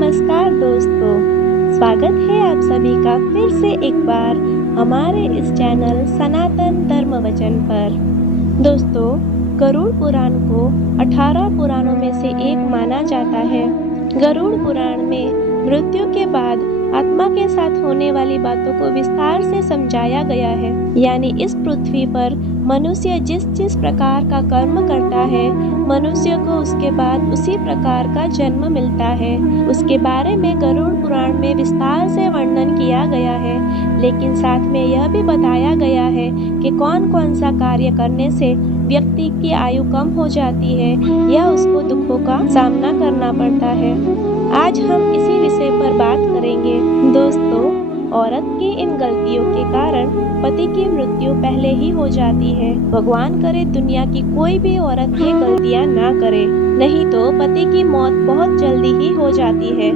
नमस्कार दोस्तों, स्वागत है आप सभी का फिर से एक बार हमारे इस चैनल सनातन धर्म वचन पर। दोस्तों, गरुड़ पुराण को 18 पुराणों में से एक माना जाता है। गरुड़ पुराण में मृत्यु के बाद आत्मा के साथ होने वाली बातों को विस्तार से समझाया गया है। यानी इस पृथ्वी पर मनुष्य जिस जिस प्रकार का कर्म करता है, मनुष्य को उसके बाद उसी प्रकार का जन्म मिलता है। उसके बारे में गरुड़ पुराण में विस्तार से वर्णन किया गया है, लेकिन साथ में यह भी बताया गया है कि कौन कौन सा कार्य करने से व्यक्ति की आयु कम हो जाती है या उसको दुखों का सामना करना पड़ता है। आज हम इसी विषय पर बात करेंगे। दोस्तों, औरत की इन गलतियों के कारण पति की मृत्यु पहले ही हो जाती है। भगवान करे दुनिया की कोई भी औरत ये गलतियां ना करे, नहीं तो पति की मौत बहुत जल्दी ही हो जाती है।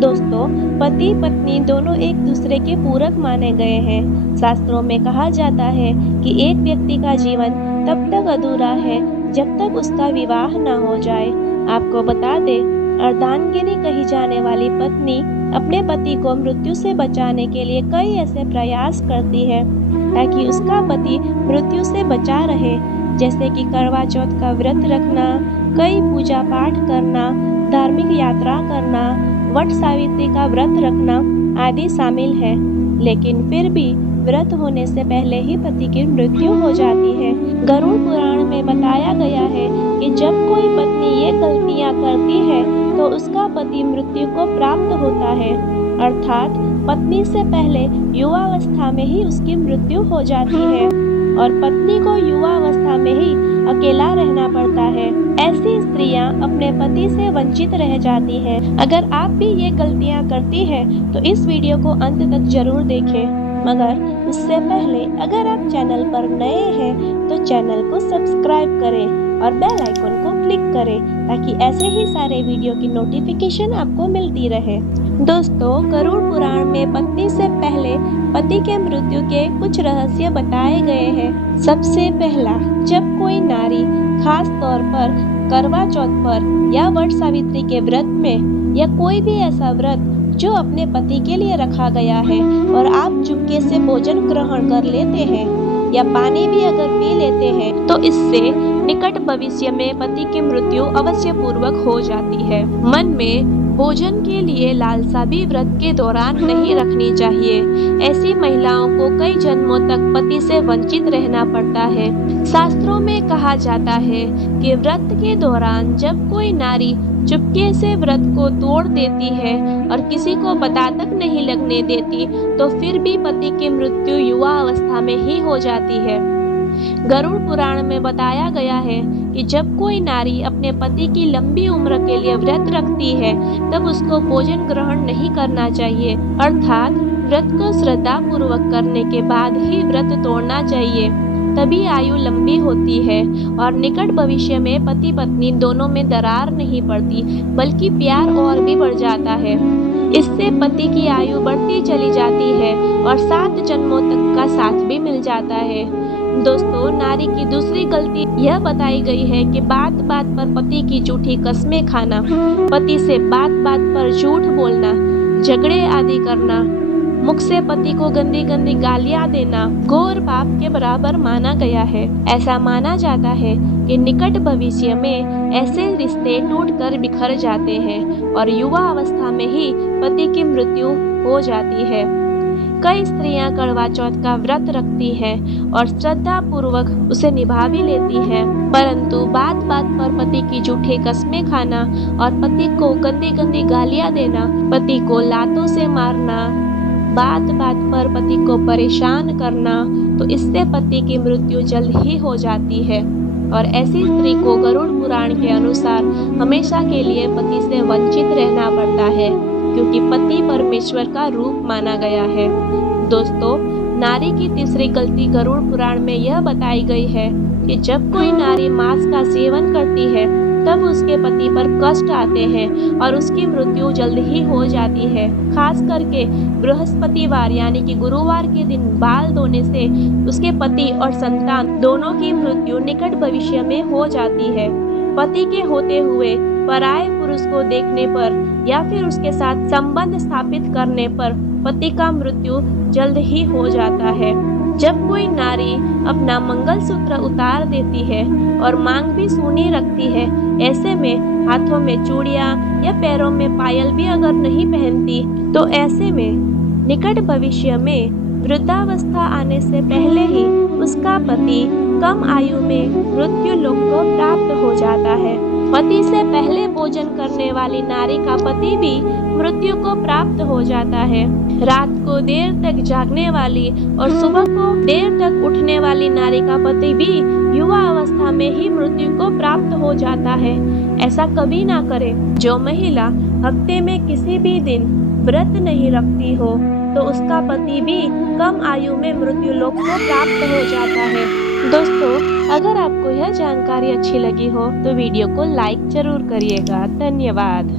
दोस्तों, पति पत्नी दोनों एक दूसरे के पूरक माने गए हैं। शास्त्रों में कहा जाता है कि एक व्यक्ति का जीवन तब तक अधूरा है जब तक उसका विवाह न हो जाए। आपको बता दें, अर्धांगिनी कही जाने वाली पत्नी अपने पति को मृत्यु से बचाने के लिए कई ऐसे प्रयास करती है ताकि उसका पति मृत्यु से बचा रहे, जैसे कि करवा चौथ का व्रत रखना, कई पूजा पाठ करना, धार्मिक यात्रा करना, वट सावित्री का व्रत रखना आदि शामिल है। लेकिन फिर भी व्रत होने से पहले ही पति की मृत्यु हो जाती है। गरुड़ पुराण में बताया गया है कि जब कोई पत्नी ये गलतियां करती है तो उसका पति मृत्यु को प्राप्त होता है, अर्थात पत्नी से पहले युवावस्था में ही उसकी मृत्यु हो जाती है और पत्नी को युवावस्था में ही अकेला रहना पड़ता है। ऐसी स्त्रियां अपने पति से वंचित रह जाती हैं। अगर आप भी ये गलतियां करती हैं तो इस वीडियो को अंत तक जरूर देखें। मगर उससे पहले अगर आप चैनल पर नए हैं तो चैनल को सब्सक्राइब करें और बेल आइकन को क्लिक करें ताकि ऐसे ही सारे वीडियो की नोटिफिकेशन आपको मिलती रहे। दोस्तों, गरुड़ पुराण में पत्नी से पहले पति के मृत्यु के कुछ रहस्य बताए गए हैं। सबसे पहला, जब कोई नारी खास तौर पर करवा चौथ पर या वट सावित्री के व्रत में या कोई भी ऐसा व्रत जो अपने पति के लिए रखा गया है और आप चुपके से भोजन ग्रहण कर लेते हैं या पानी भी अगर पी लेते हैं तो इससे निकट भविष्य में पति की मृत्यु अवश्य पूर्वक हो जाती है। मन में भोजन के लिए लालसा भी व्रत के दौरान नहीं रखनी चाहिए। ऐसी महिलाओं को कई जन्मों तक पति से वंचित रहना पड़ता है। शास्त्रों में कहा जाता है कि व्रत के दौरान जब कोई नारी चुपके से व्रत को तोड़ देती है और किसी को पता तक नहीं लगने देती तो फिर भी पति की मृत्यु युवा अवस्था में ही हो जाती है। गरुड़ पुराण में बताया गया है कि जब कोई नारी अपने पति की लंबी उम्र के लिए व्रत रखती है तब उसको भोजन ग्रहण नहीं करना चाहिए, अर्थात व्रत को श्रद्धा पूर्वक करने के बाद ही व्रत तोड़ना चाहिए। तभी आयु लंबी होती है और निकट भविष्य में पति पत्नी दोनों में दरार नहीं पड़ती बल्कि प्यार और भी बढ़ जाता है। इससे पति की आयु बढ़ती चली जाती है और 7 जन्मों तक का साथ भी मिल जाता है। दोस्तों, नारी की दूसरी गलती यह बताई गई है कि बात बात पर पति की झूठी कस्में खाना, पति से बात बात पर झूठ बोलना, झगड़े आदि करना, मुख से पति को गंदी गंदी गालियां देना घोर पाप के बराबर माना गया है। ऐसा माना जाता है कि निकट भविष्य में ऐसे रिश्ते टूटकर बिखर जाते हैं और युवा अवस्था में ही पति की मृत्यु हो जाती है। कई स्त्रियां करवा चौथ का व्रत रखती हैं और श्रद्धा पूर्वक उसे निभा भी लेती हैं, परंतु बात बात पर पति की झूठे कस्में खाना और पति को गंदी गंदी गालियां देना, पति को लातों से मारना, बात बात पर पति को परेशान करना, तो इससे पति की मृत्यु जल्द ही हो जाती है और ऐसी स्त्री को गरुड़ पुराण के अनुसार हमेशा के लिए पति से वंचित रहना पड़ता है, क्योंकि पति परमेश्वर का रूप माना गया है। दोस्तों, नारी की तीसरी गलती गरुड़ पुराण में यह बताई गई है कि जब कोई नारी मांस का सेवन करती है तब उसके पति पर कष्ट आते हैं और उसकी मृत्यु जल्द ही हो जाती है। खास करके बृहस्पतिवार यानी कि गुरुवार के दिन बाल धोने से उसके पति और संतान दोनों की मृत्यु निकट भविष्य में हो जाती है। पति के होते हुए पराये पुरुष को देखने पर या फिर उसके साथ संबंध स्थापित करने पर पति का मृत्यु जल्द ही हो जाता है। जब कोई नारी अपना मंगलसूत्र उतार देती है और मांग भी सूनी रखती है, ऐसे में हाथों में चूड़ियां या पैरों में पायल भी अगर नहीं पहनती, तो ऐसे में निकट भविष्य में वृद्धावस्था आने से पहले ही उसका पति कम आयु में मृत्यु लोक को प्राप्त हो जाता है। पति से पहले भोजन करने वाली नारी का पति भी मृत्यु को प्राप्त हो जाता है। रात को देर तक जागने वाली और सुबह को देर तक उठने वाली नारी का पति भी युवा अवस्था में ही मृत्यु को प्राप्त हो जाता है। ऐसा कभी ना करें। जो महिला हफ्ते में किसी भी दिन व्रत नहीं रखती हो, तो उसका पति भी कम आयु में मृत्यु लोक को प्राप्त हो जाता है। दोस्तों, अगर आपको यह जानकारी अच्छी लगी हो तो वीडियो को लाइक जरूर करिएगा। धन्यवाद।